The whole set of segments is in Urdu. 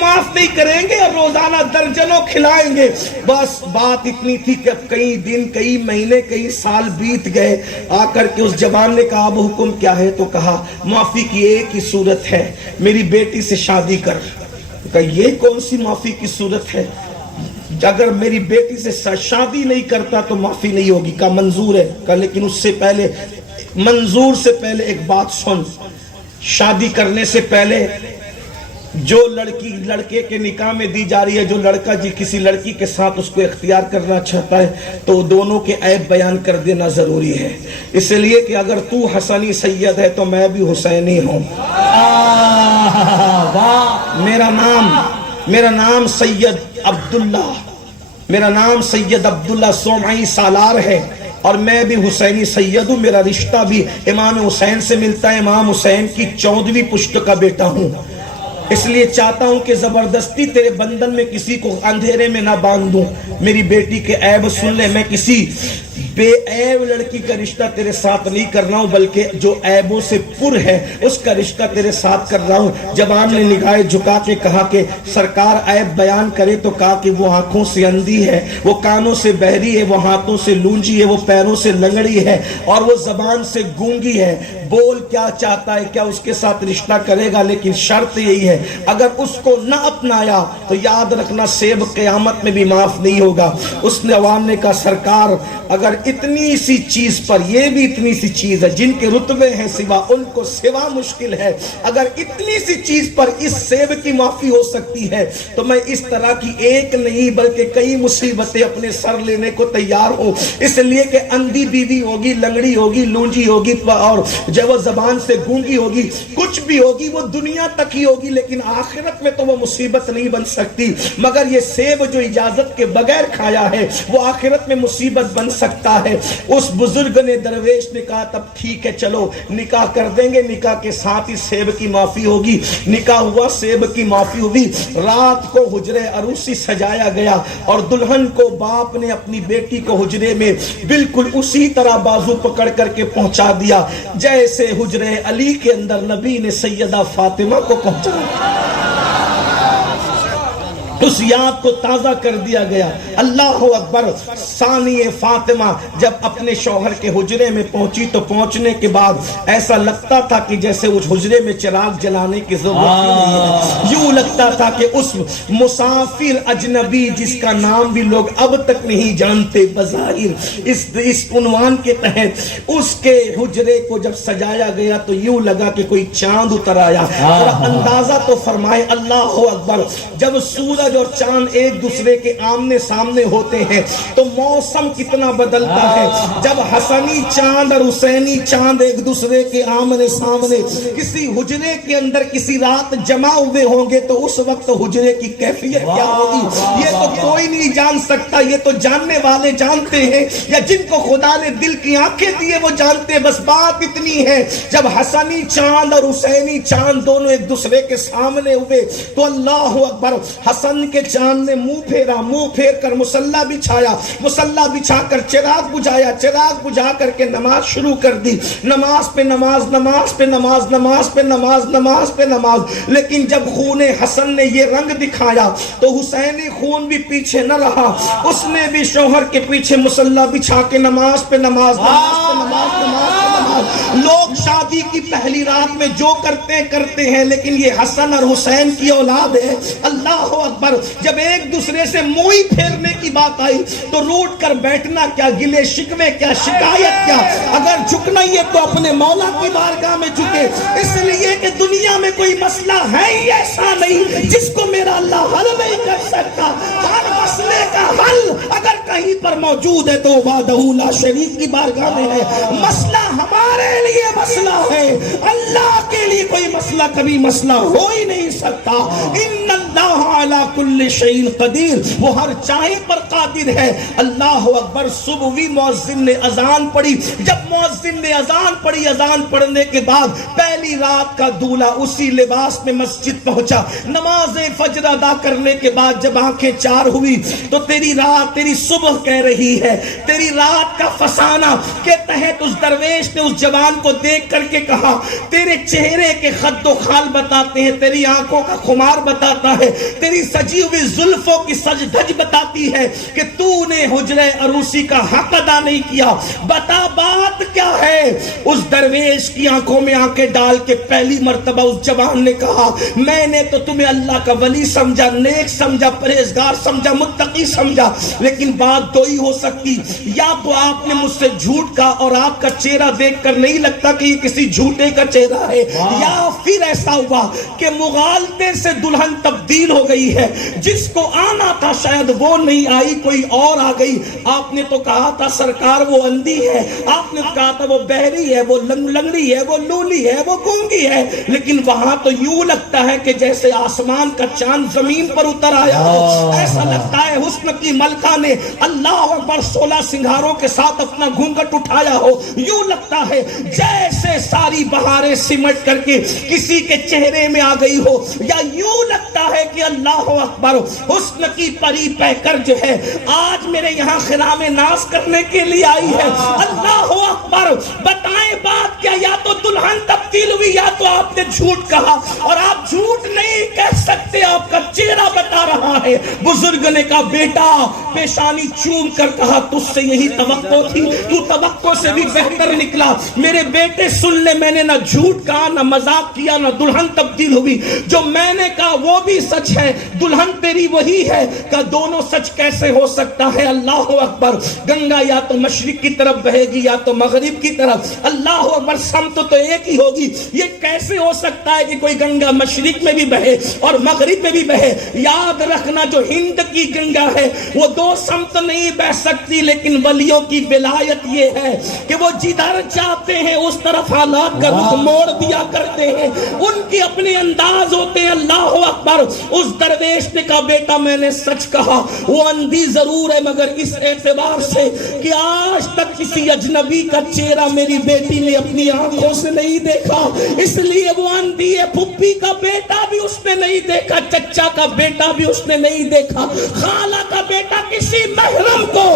معاف نہیں کریں گے اور روزانہ درجنوں کھلائیں گے. بس بات اتنی تھی کہ اب کئی دن، کئی مہینے، کئی سال بیت گئے. آ کر کے اس جوان نے کہا اب حکم کیا ہے؟ تو کہا معافی کی ایک ہی صورت ہے، میری بیٹی سے شادی کر. کہا یہ کون سی معافی کی صورت ہے؟ اگر میری بیٹی سے شادی نہیں کرتا تو معافی نہیں ہوگی. کہا منظور ہے. کہا لیکن اس سے پہلے، منظور سے پہلے ایک بات سن. شادی کرنے سے پہلے جو لڑکی لڑکے کے نکاح میں دی جا رہی ہے، جو لڑکا جی کسی لڑکی کے ساتھ اس کو اختیار کرنا چاہتا ہے تو دونوں کے عیب بیان کر دینا ضروری ہے. اس لیے کہ اگر تو حسنی سید ہے تو میں بھی حسینی ہوں. میرا نام سید عبداللہ، میرا نام سید عبداللہ سومعی سالار ہے اور میں بھی حسینی سید ہوں. میرا رشتہ بھی امام حسین سے ملتا ہے. امام حسین کی 14ویں پشت کا بیٹا ہوں. اس لیے چاہتا ہوں کہ زبردستی تیرے بندن میں کسی کو اندھیرے میں نہ باندھ دوں. میری بیٹی کے عیب سن لے. میں کسی بے عیب لڑکی کا رشتہ تیرے ساتھ نہیں کر رہا ہوں، بلکہ جو عیبوں سے پر ہے اس کا رشتہ تیرے ساتھ کر رہا ہوں. جوان نے نگاہیں جھکا کے کہا کہ سرکار عیب بیان کرے تو کہا کہ وہ آنکھوں سے اندھی ہے، وہ کانوں سے بہری ہے، وہ ہاتھوں سے لونجی ہے، وہ پیروں سے لنگڑی ہے اور وہ زبان سے گونگی ہے. بول کیا چاہتا ہے، کیا اس کے ساتھ رشتہ کرے گا؟ لیکن شرط یہی ہے اگر اس کو نہ اپنایا تو یاد رکھنا سیب قیامت میں بھی معاف نہیں ہوگا. اس نے عوام نے کہا سرکار اگر اتنی سی چیز پر، یہ بھی اتنی سی چیز ہے جن کے رتبے ہیں سوا، ان کو سوا مشکل ہے، اگر اتنی سی چیز پر اس سیب کی معافی ہو سکتی ہے تو میں اس طرح کی ایک نہیں بلکہ کئی مصیبتیں اپنے سر لینے کو تیار ہوں. اس لیے کہ اندھی بیوی ہوگی، لنگڑی ہوگی، لونجی ہوگی اور جب وہ زبان سے گونگی ہوگی، کچھ بھی ہوگی وہ دنیا تک ہی ہوگی لیکن آخرت میں تو وہ مصیبت نہیں بن سکتی. مگر یہ سیب جو اجازت کے بغیر کھایا ہے وہ آخرت میں مصیبت بن سکتا ہے. اس بزرگ نے، درویش نے کہا تب ٹھیک ہے چلو نکاح کر دیں گے، نکاح کے ساتھ ہی سیب کی معافی ہوگی. نکاح ہوا، سیب کی معافی ہوئی. رات کو حجرے عروسی سجایا گیا اور دلہن کو باپ نے اپنی بیٹی کو حجرے میں بالکل اسی طرح بازو پکڑ کر کے پہنچا دیا جیسے حجرے علی کے اندر نبی نے سیدہ فاطمہ کو پہنچا. اس یاد کو تازہ کر دیا گیا. اللہ اکبر. ثانی فاطمہ جب اپنے شوہر کے حجرے میں پہنچی تو پہنچنے کے بعد ایسا لگتا تھا کہ جیسے اس حجرے میں چراغ جلانے کی ضرورت نہیں ہے. یوں لگتا تھا کہ اس مسافر اجنبی جس کا نام بھی لوگ اب تک نہیں جانتے بظاہر اس عنوان کے تحت اس کے حجرے کو جب سجایا گیا تو یوں لگا کہ کوئی چاند اتر آیا. اندازہ تو فرمائے اللہ اکبر. جب سورج اور چاند ایک دوسرے کے آمنے سامنے ہوتے ہیں تو موسم کتنا بدلتا ہے. جب حسنی چاند اور حسینی چاند ایک دوسرے کے آمنے سامنے کسی حجرے کے اندر کسی رات جمع ہوئے ہوں گے تو اس وقت حجرے کی کیفیت کیا ہوگی یہ تو کوئی نہیں جان سکتا. یہ تو جاننے والے جانتے ہیں یا جن کو خدا نے دل کی آنکھیں دیے وہ جانتے ہیں. بس بات اتنی ہے جب حسنی چاند اور حسینی چاند دونوں ایک دوسرے کے سامنے ہوئے تو اللہ اکبر. حسن کے چاند نے منہ پھیرا، منہ پھیر کر مصلی بچھایا، مصلی بچھا کر چراغ بجھایا، چراغ بجھا کر کے نماز شروع کر دی. نماز پہ نماز، نماز پہ نماز، نماز پہ نماز، نماز پہ نماز. لیکن جب خون حسن نے یہ رنگ دکھایا تو حسینی خون بھی پیچھے نہ رہا. اس نے بھی شوہر کے پیچھے مصلی بچھا کے نماز پہ نماز، نماز پہ نماز، نماز پہ نماز. لوگ شادی کی پہلی رات میں جو کرتے ہیں لیکن یہ حسن اور حسین کی اولاد ہے. اللہ اکبر. جب ایک دوسرے سے موئی پھیرنے کی بات آئی تو روٹ کر بیٹھنا کیا، گلے شکوے کیا، شکایت کیا. اگر جھکنا ہی ہے تو اپنے مولا کی بارگاہ میں جھکے. اس لیے کہ دنیا میں کوئی مسئلہ ہے ہی ایسا نہیں جس کو میرا اللہ حل نہیں کر سکتا. ہر مسئلے کا حل اگر کہیں پر موجود ہے تو وحدہ لا شریک کی بارگاہ میں ہے. مسئلہ ہمارے لیے مسئلہ ہے، اللہ کے لیے کوئی مسئلہ کبھی مسئلہ ہو ہی نہیں سکتا. ان اللہ علی کل شیء قدیر، وہ ہر چاہے پر قادر ہے۔ اللہ اکبر۔ صبح مؤذن نے اذان پڑھی، جب مؤذن نے اذان پڑھی، اذان پڑھنے کے بعد پہلی رات کا دولہا اسی لباس میں مسجد پہنچا، نماز فجر ادا کرنے کے بعد جب آنکھیں چار ہوئی تو تیری رات، تیری صبح کہہ رہی ہے، تیری رات کا فسانہ کے تحت اس درویش نے اس جوان کو دیکھ کر کے کہا، تیرے چہرے کے خد و خال بتاتے ہیں، تیری آنکھوں کا خمار بتاتا ہے، تیری سجی ہوئی زلفوں کی سج دھج بتاتی ہے کہ تو نے حجرہ عروسی کا حق ادا نہیں کیا، بتا بات کیا ہے؟ اس درویش کی آنکھوں میں آنکھیں ڈال کے پہلی مرتبہ اس جوان نے کہا، میں نے تو تمہیں اللہ کا ولی سمجھا، نیک سمجھا، پرہیزگار سمجھا، متقی سمجھا، لیکن بات دو ہی ہو سکتی، یا تو آپ نے مجھ سے جھوٹ کہا اور آپ کا چہرہ دیکھ کر نہیں لگتا کہ یہ کسی جھوٹے کا چہرہ ہے، یا پھر ایسا ہوا کہ مغالطے سے دلہن تبدیل ہو گئی ہے، جس کو آنا تھا شاید وہ نہیں آئی، کوئی اور آ گئی۔ آپ نے تو کہا تھا سرکار وہ اندھی ہے، آپ نے کہا تھا وہ بہری ہے، وہ لنگڑی ہے، وہ لولی ہے، وہ گونگی ہے، لیکن وہاں تو یوں لگتا ہے کہ جیسے آسمان کا چاند زمین پر اتر آیا ہو، ایسا لگتا ہے حسن کی ملکہ نے اللہ اکبر 16 سنگھاروں کے ساتھ اپنا گھونگھٹ اٹھایا ہو، یوں لگتا ہے جیسے ساری بہاریں سمٹ کر کے کسی کے چہرے میں آ گئی ہو، یا یوں لگتا ہے کہ اللہ اکبر حسن کی پری پہ کر جو ہے آج میرے یہاں خرام ناز کرنے کے لیے آئی ہے۔ اللہ اکبر۔ بتائیں بات کیا؟ یا تو دلہن تبدیل ہوئی یا تو آپ نے جھوٹ کہا، اور آپ جھوٹ نہیں کہہ سکتے، آپ کا چہرہ بتا رہا ہے۔ بزرگ نے کہا بیٹا، پیشانی چوم کر کہا تجھ سے یہی توقع تھی، تو توقع سے بھی بہتر نکلا۔ میرے بیٹے سن لے، میں نے نہ جھوٹ کہا، نہ مذاق کیا، نہ دلہن تبدیل ہوئی، جو میں نے کہا وہ بھی سچ ہے، دلہن تیری وہی ہے۔ کہ دونوں سچ کیسے ہو سکتا ہے؟ اللہ اکبر۔ گنگا یا تو مشرق کی طرف بہے گی یا تو مغرب کی طرف، اللہ اکبر، سمت تو ایک ہی ہوگی۔ یہ کیسے ہو سکتا ہے کہ کوئی گنگا مشرق میں بھی بہے اور مغرب میں بھی بہے؟ یاد رکھنا جو ہند کی گنگا ہے وہ دو سمت نہیں بہ سکتی، لیکن ولیوں کی ولایت یہ ہے کہ وہ جدھر جاتے ہیں اس طرف حالات کا رخ موڑ دیا کرتے ہیں، ان کے اپنے انداز ہوتے ہیں۔ اللہ اکبر۔ اس درویش نے کہا بیٹا میں نے سچ کہا، وہ اندھی ضرور ہے مگر اس اعتبار سے کہ آج تک کسی اجنبی کا چہرہ میری بیٹی نے اپنی آنکھوں سے نہیں دیکھا، اس لیے وہ اندھی ہے۔ پھپھی کا بیٹا بھی اس نے نہیں دیکھا، چچا کا بیٹا بھی اس نے نہیں دیکھا، خالہ کا بیٹا کسی محرم کو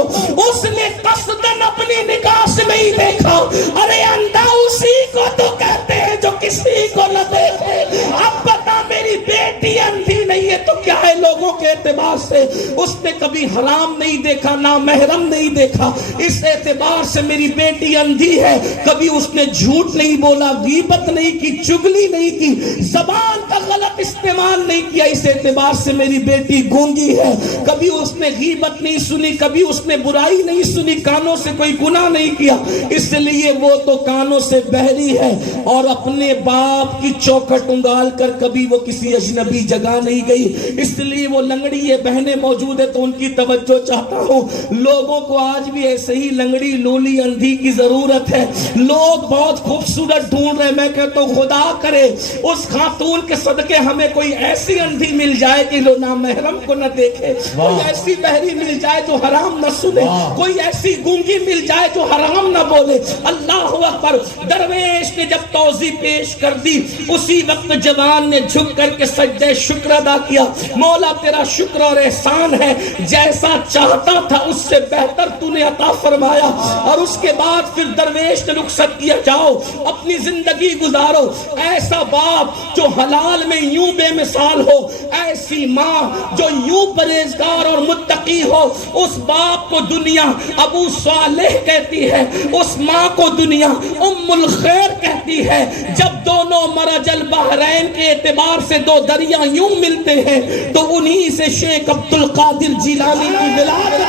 اس نے قصداً اپنی نگاہ سے نہیں دیکھا۔ ارے اندھا اسی کو تو کہتے ہیں جو کسی کو نہ دیکھے۔ اب بتا میری بیٹی اندھی نہیں ہے تو کیا ہے لوگوں کے اعتبار سے؟ اس نے کبھی حرام نہیں دیکھا، نہ محرم نہیں دیکھا، اس اعتبار سے میری بیٹی اندھی ہے۔ کبھی اس نے جھوٹ نہیں بولا، غیبت نہیں کی، چگلی نہیں کی، زبان کا غلط استعمال نہیں کیا، اس اعتبار سے میری بیٹی گونگی ہے۔ کبھی اس نے غیبت نہیں سنی، کبھی اس نے برائی نہیں سنی، کانوں سے کوئی گناہ نہیں کیا، اس لیے وہ تو کانوں سے بہری ہے۔ اور اپنے باپ کی چوکھٹ انگال کر کبھی وہ کسی اجنبی جگہ نہیں گئی، اس لیے وہ لنگڑی ہے۔ بہنیں موجود ہے تو ان کی توجہ چاہتا ہوں، لوگوں کو آج بھی ایسے ہی لنگڑی لولی اندھی کی ضرورت ہے۔ لوگ بہت خوبصورت ڈھونڈ رہے، میں کہتا ہوں خدا کرے اس خاتون کے صدقے ہمیں کوئی ایسی اندھی مل جائے کہ جو نہ محرم کو نہ دیکھے، کوئی ایسی بہری مل جائے جو حرام نہ سنے، کوئی ایسی گونگی مل جائے جو حرام نہ بولے۔ اللہ اکبر۔ درویش نے جب توضیح پیش کر دی اسی وقت جوان نے جھک کر کے سجدہ شکر ادا کیا، مولا تیرا شکر اور احسان ہے، جیسا چاہتا تھا اس سے بہتر تو نے عطا فرمایا۔ اور اس کے بعد پھر درویش نے رخصت کیا، جاؤ اپنی زندگی گزارو۔ ایسا باپ جو حلال میں یوں بے مثال ہو، ایسی ماں جو یوں پرہیزگار اور متقی ہو، اس باپ کو دنیا ابو صالح کہتی ہے، اس ماں کو دنیا ام الخیر کہتی ہے۔ جب دونوں مرج البحرین کے اعتبار سے دو دریا یوں ملتے ہیں تو انہی سے شیخ عبد القادر جیلانی کی ولادت۔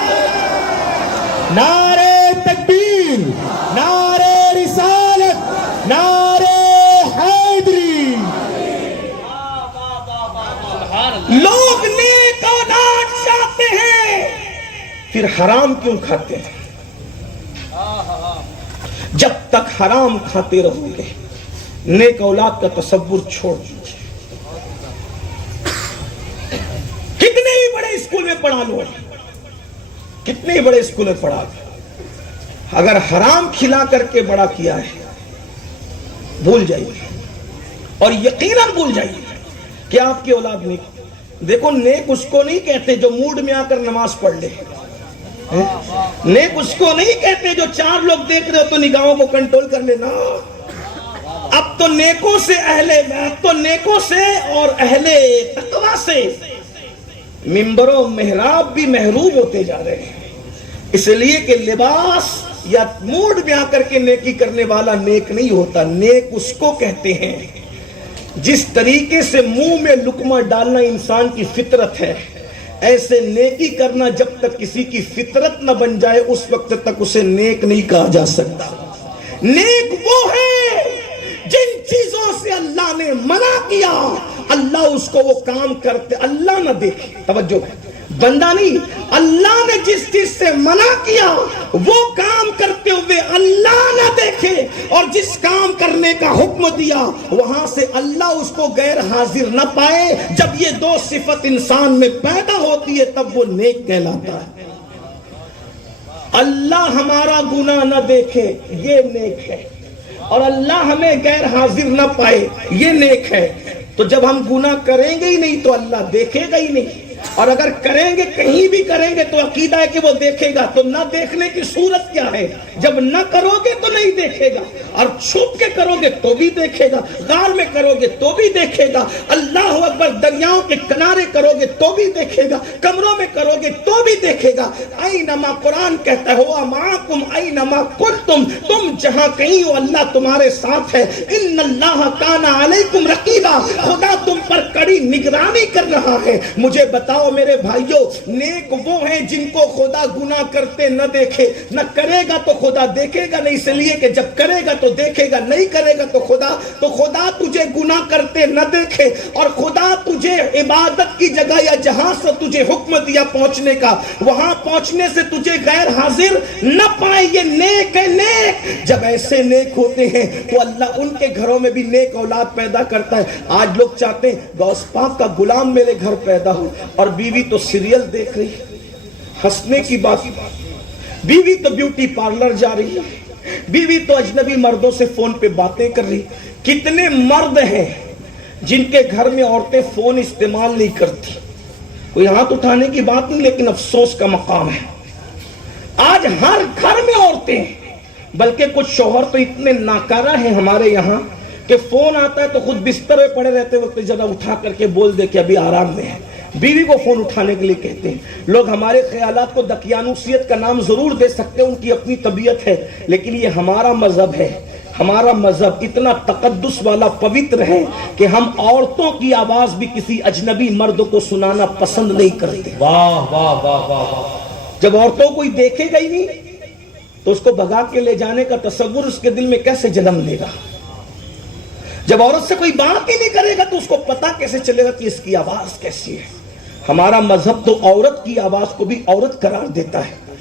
نعرہ تکبیر، نعرہ رسالت، نعرہ حیدری۔ لوگ نیک اولاد چاہتے ہیں پھر حرام کیوں کھاتے ہیں؟ جب تک حرام کھاتے رہو گے نیک اولاد کا تصور چھوڑ دیجیے۔ اسکول میں پڑھا لو، کتنے بڑے اسکول میں پڑھا لو، اگر حرام کھلا کر کے بڑا کیا ہے بھول جائیے، اور یقیناً بھول جائیے کہ آپ کی اولاد نیک۔ دیکھو نیک اس کو نہیں کہتے جو موڈ میں آ کر نماز پڑھ لے، نیک اس کو نہیں کہتے جو 4 لوگ دیکھ رہے ہو تو نگاہوں کو کنٹرول کر لینا۔ اب تو نیکوں سے اور اہل تقویٰ سے منبر و محراب بھی محروم ہوتے جا رہے ہیں، اس لیے کہ لباس یا موڈ میں آ کر کے نیکی کرنے والا نیک نہیں ہوتا۔ نیک اس کو کہتے ہیں جس طریقے سے منہ میں لقمہ ڈالنا انسان کی فطرت ہے، ایسے نیکی کرنا جب تک کسی کی فطرت نہ بن جائے اس وقت تک اسے نیک نہیں کہا جا سکتا۔ نیک وہ ہے جن چیزوں سے اللہ نے منع کیا، اللہ اس کو وہ کام کرتے اللہ نہ دیکھے، توجہ بندہ نہیں، اللہ نے جس چیز سے منع کیا وہ کام کرتے ہوئے اللہ نہ دیکھے، اور جس کام کرنے کا حکم دیا وہاں سے اللہ اس کو غیر حاضر نہ پائے۔ جب یہ 2 صفت انسان میں پیدا ہوتی ہے تب وہ نیک کہلاتا ہے۔ اللہ ہمارا گناہ نہ دیکھے یہ نیک ہے، اور اللہ ہمیں غیر حاضر نہ پائے یہ نیک ہے۔ تو جب ہم گناہ کریں گے ہی نہیں تو اللہ دیکھے گا ہی نہیں، اور اگر کریں گے کہیں بھی کریں گے تو عقیدہ ہے کہ وہ دیکھے گا۔ تو نہ دیکھنے کی صورت کیا ہے؟ جب نہ کرو گے تو نہیں دیکھے گا، اور چھپ کے کرو گے تو بھی دیکھے گا، غار میں کرو گے تو بھی دیکھے گا، اللہ اکبر دریاؤں کے کنارے کرو گے تو بھی دیکھے گا، کمروں میں کرو گے تو بھی دیکھے گا۔ اینما قرآن کہتا ہے ہوا معاکم اینما کنتم، تم جہاں کہیں ہو اللہ تمہارے ساتھ ہے۔ ان اللہ کان علیکم رقیبا، خدا تم پر کڑی نگرانی کر رہا ہے۔ مجھے بتاؤ میرے بھائیوں، نیک وہ ہیں جن کو خدا گناہ کرتے نہ دیکھے، نہ کرے گا تو خدا دیکھے گا نہیں، اس لیے کہ جب کرے گا تو دیکھے گا، نہیں کرے گا تو خدا تجھے گناہ کرتے نہ دیکھے، اور خدا تجھے عبادت کی جگہ یا جہاں سے تجھے حکم دیا پہنچنے کا وہاں پہنچنے سے تجھے غیر حاضر نہ پائے، یہ نیک ہے۔ نیک جب ایسے نیک ہوتے ہیں تو اللہ ان کے گھروں میں بھی نیک اولاد پیدا کرتا ہے۔ آج لوگ چاہتے ہیں غوث پاک کا غلام میرے گھر پیدا ہو، اور بیوی تو سیریل دیکھ رہی، ہنسنے کی بات، بیوی تو بیوٹی پارلر جا رہی ہے، بیوی تو اجنبی مردوں سے فون پہ باتیں کر رہی۔ کتنے مرد ہیں جن کے گھر میں عورتیں فون استعمال نہیں کرتی؟ کوئی ہاتھ اٹھانے کی بات نہیں، لیکن افسوس کا مقام ہے آج ہر گھر میں عورتیں، بلکہ کچھ شوہر تو اتنے ناکارہ ہیں ہمارے یہاں کہ فون آتا ہے تو خود بستر میں پڑے رہتے وقت ذرا اٹھا کر کے بول دے کہ ابھی آرام میں ہے، بیوی کو فون اٹھانے کے لیے کہتے ہیں۔ لوگ ہمارے خیالات کو دقیانوسیت کا نام ضرور دے سکتے ہیں، ان کی اپنی طبیعت ہے، لیکن یہ ہمارا مذہب ہے۔ ہمارا مذہب اتنا تقدس والا پوتر ہے کہ ہم عورتوں کی آواز بھی کسی اجنبی مرد کو سنانا پسند نہیں کرتے۔ واہ واہ واہ واہ۔ جب عورتوں کوئی دیکھے گا ہی نہیں تو اس کو بھگا کے لے جانے کا تصور اس کے دل میں کیسے جنم لے گا؟ جب عورت سے کوئی بات ہی نہیں کرے گا تو اس کو پتا کیسے چلے گا کہ اس کی آواز کیسی ہے؟ ہمارا مذہب تو عورت کی آواز کو بھی عورت قرار دیتا ہے۔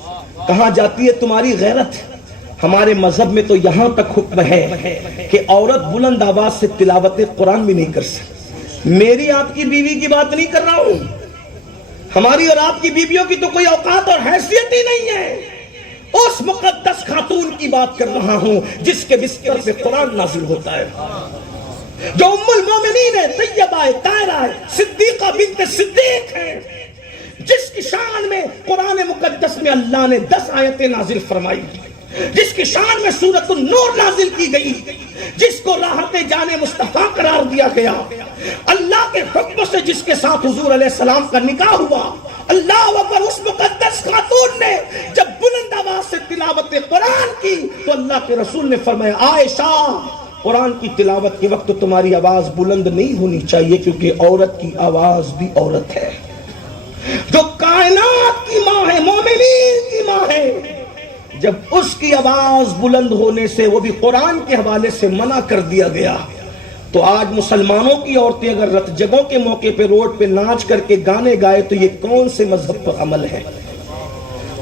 کہاں جاتی ہے تمہاری غیرت؟ ہمارے مذہب میں تو یہاں تک حکم ہے کہ عورت بلند آواز سے تلاوت قرآن بھی نہیں کر سکتی۔ میری آپ کی بیوی کی بات نہیں کر رہا ہوں، ہماری اور آپ کی بیویوں کی تو کوئی اوقات اور حیثیت ہی نہیں ہے، اس مقدس خاتون کی بات کر رہا ہوں جس کے بستر پہ قرآن نازل ہوتا ہے، جو ام المومنین ہے، طیبہ ہے، طاہرہ ہے، صدیقہ بنت صدیق ہے، جس کی شان میں قرآن مقدس میں اللہ نے 10 آیتیں نازل فرمائی، جس کی شان میں سورۃ النور نازل کی گئی، جس کو راحت جان مصطفیٰ قرار دیا گیا، اللہ کے حکم سے جس کے ساتھ حضور علیہ السلام کا نکاح ہوا۔ اللہ اکبر، اس مقدس خاتون نے جب بلند آواز سے تلاوت قرآن کی تو اللہ کے رسول نے فرمایا عائشہ، قرآن کی تلاوت کے وقت تمہاری آواز بلند نہیں ہونی چاہیے، کیونکہ عورت کی آواز بھی عورت ہے، جو کائنات کی ماں ہے، مومنین کی ماں ہے، جب اس کی آواز بلند ہونے سے وہ بھی قرآن کے حوالے سے منع کر دیا گیا، تو آج مسلمانوں کی عورتیں اگر رت جگہوں کے موقع پہ روڈ پہ ناچ کر کے گانے گائے تو یہ کون سے مذہب پر عمل ہے؟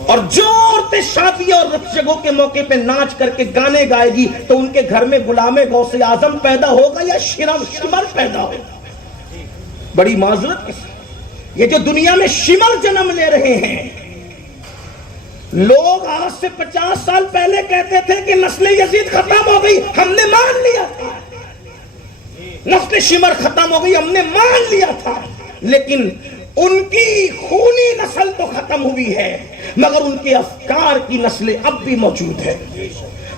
اور جو عورتیں شادی اور رت جگہوں کے موقع پہ ناچ کر کے گانے گائے گی تو ان کے گھر میں غلام غوث اعظم پیدا ہوگا یا شمر پیدا ہوگا؟ بڑی معذرت کے ساتھ یہ جو دنیا میں شمر جنم لے رہے ہیں، لوگ آج سے 50 سال پہلے کہتے تھے کہ نسل یزید ختم ہو گئی، ہم نے مان لیا تھا، نسل شمر ختم ہو گئی ہم نے مان لیا تھا، لیکن ان کی خونی نسل تو ختم ہوئی ہے، مگر ان کے افکار کی نسلیں اب بھی موجود ہے۔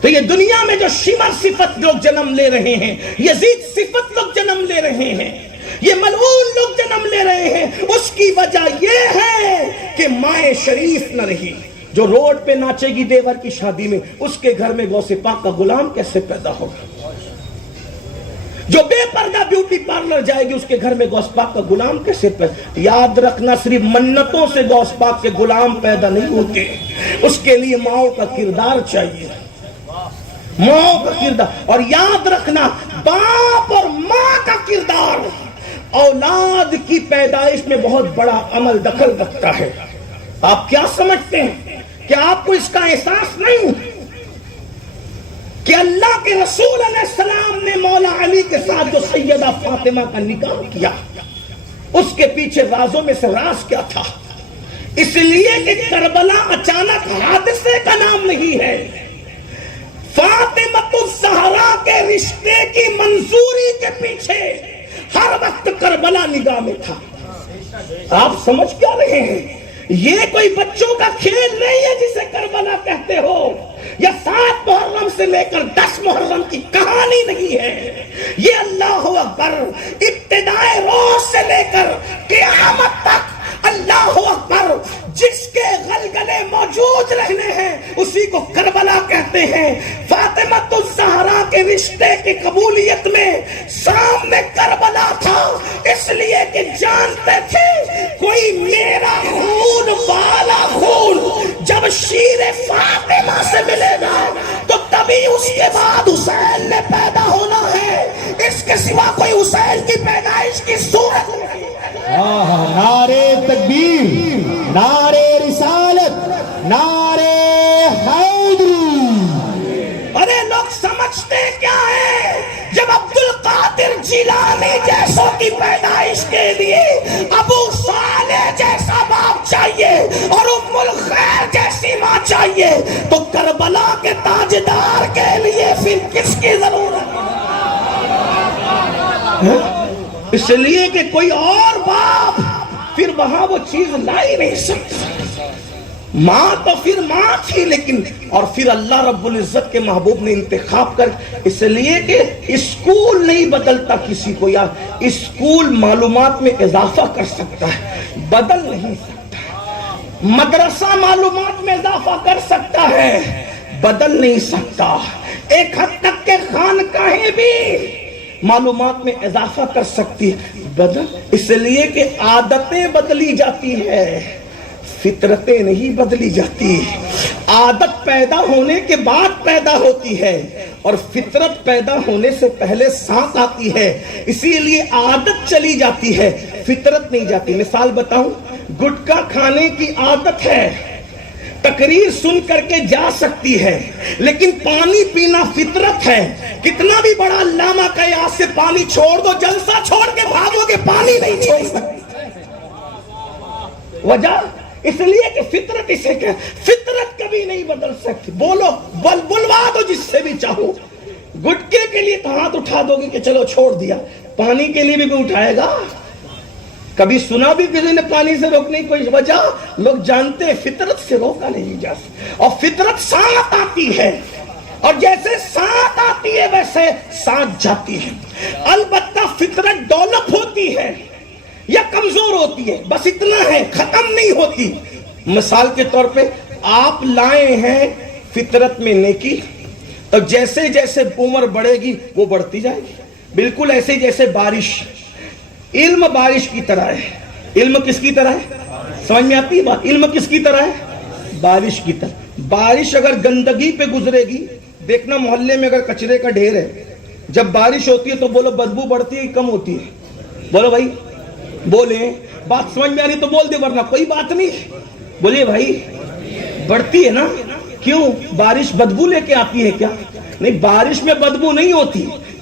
تو یہ دنیا میں جو شمر صفت لوگ جنم لے رہے ہیں، یزید صفت لوگ جنم لے رہے ہیں، یہ ملعون لوگ جنم لے رہے ہیں، اس کی وجہ یہ ہے کہ مائیں شریف نہ رہی۔ جو روڈ پہ ناچے گی دیور کی شادی میں، اس کے گھر میں غوث پاک کا غلام کیسے پیدا ہوگا؟ جو بے پردہ بیوٹی پارلر جائے گی، اس کے گھر میں غوث پاک کا غلام کیسے پیدا؟ یاد رکھنا، صرف منتوں سے غوث پاک کے غلام پیدا نہیں ہوتے، اس کے لیے ماؤں کا کردار چاہیے، ماؤں کا کردار۔ اور یاد رکھنا، باپ اور ماں کا کردار اولاد کی پیدائش میں بہت بڑا عمل دخل رکھتا ہے۔ آپ کیا سمجھتے ہیں؟ کیا آپ کو اس کا احساس نہیں کہ اللہ کے رسول علیہ السلام نے مولا علی کے ساتھ جو سیدہ فاطمہ کا نکاح کیا، اس کے پیچھے رازوں میں سے راز کیا تھا؟ اس لیے کہ کربلا اچانک حادثے کا نام نہیں ہے، فاطمہ الزہرا کے رشتے کی منظوری کے پیچھے ہر وقت کربلا نگاہ میں تھا۔ آپ سمجھ کیا رہے ہیں؟ یہ کوئی بچوں کا کھیل نہیں ہے جسے کربلا کہتے ہو، یا 7 محرم سے لے کر 10 محرم کی کہانی نہیں ہے، یہ اللہ اکبر ابتدائے روز سے لے کر قیامت تک اللہ اکبر جس کے غلغلے موجود رہنے ہیں اسی کو کربلا کہتے ہیں۔ فاطمہ الزہرا کے رشتے کی قبولیت میں سامنے کربلا تھا، اس لیے کہ جانتے تھے کوئی میرا خون والا خون جب شیر فاطمہ سے ملے گا تو تبھی اس کے بعد حسین نے پیدا ہونا ہے، اس کے سوا کوئی حسین کی پیدائش کی صورت نہیں ہے۔ نعرے تکبیر، نعرے رسالت، نعرے حیدری۔ ارے لوگ سمجھتے کیا ہے؟ جب عبد القادر جیلانی جیسوں کی پیدائش کے لیے ابو صالح جیسا باپ چاہیے اور ام الخیر جیسی ماں چاہیے، تو کربلا کے تاجدار کے لیے پھر کس کی ضرورت ہے؟ اس لیے کہ کوئی اور باپ پھر وہاں وہ چیز لا ہی نہیں سکتا۔ ماں تو پھر ماں تھی، لیکن اور پھر اللہ رب العزت کے محبوب نے انتخاب کر، اس لیے کہ اسکول نہیں بدلتا کسی کو، یا اسکول معلومات میں اضافہ کر سکتا ہے، بدل نہیں سکتا۔ مدرسہ معلومات میں اضافہ کر سکتا ہے، بدل نہیں سکتا۔ ایک حد تک کہ خانقاہیں بھی معلومات میں اضافہ کر سکتی ہے، بدل، اس لیے کہ عادتیں بدلی جاتی ہے، فطرتیں نہیں بدلی جاتی۔ عادت پیدا ہونے کے بعد پیدا ہوتی ہے اور فطرت پیدا ہونے سے پہلے ساتھ آتی ہے، اسی لیے عادت چلی جاتی ہے، فطرت نہیں جاتی۔ مثال بتاؤں، گٹکا کھانے کی عادت ہے، تقریر سن کر کے جا سکتی ہے، لیکن پانی پینا فطرت ہے۔ کتنا بھی بڑا علامہ کہے آج سے پانی چھوڑ دو، جلسہ چھوڑ کے بھاگو گے، پانی نہیں چھوڑ سکتے۔ وجہ اس لیے کہ فطرت اسے کہ فطرت کبھی نہیں بدل سکتی۔ بولو، بلوا دو جس سے بھی چاہو۔ گٹکے کے لیے تو ہاتھ اٹھا دو گے کہ چلو چھوڑ دیا، پانی کے لیے بھی کوئی اٹھائے گا؟ کبھی سنا بھی کسی نے پانی سے روکنے کی کوئی وجہ؟ لوگ جانتے ہیں فطرت سے روکا نہیں جا سکتا، اور فطرت ساتھ آتی ہے، اور جیسے ساتھ آتی ہے ویسے ساتھ جاتی ہے۔ البتہ فطرت ڈیولپ ہوتی ہے یا کمزور ہوتی ہے، بس اتنا ہے، ختم نہیں ہوتی۔ مثال کے طور پہ آپ لائے ہیں فطرت میں نیکی، تو جیسے جیسے عمر بڑھے گی وہ بڑھتی جائے گی، بالکل ایسے جیسے بارش، علم بارش کی طرح ہے۔ علم کس کی طرح ہے؟ سمجھ میں آتی ہے بات؟ علم کس کی طرح ہے؟ بارش کی طرح۔ بارش اگر گندگی پہ گزرے گی، دیکھنا محلے میں اگر کچرے کا ڈھیر ہے، جب بارش ہوتی ہے تو بولو بدبو بڑھتی ہے کم ہوتی ہے؟ بولو بھائی، بولیں، بات سمجھ میں آ رہی تو بول دے، ورنہ کوئی بات نہیں۔ بولیے بھائی، بڑھتی ہے نا؟ کیوں؟ بارش بدبو لے کے آتی ہے کیا؟ نہیں، بارش میں بدبو نہیں ہوتی،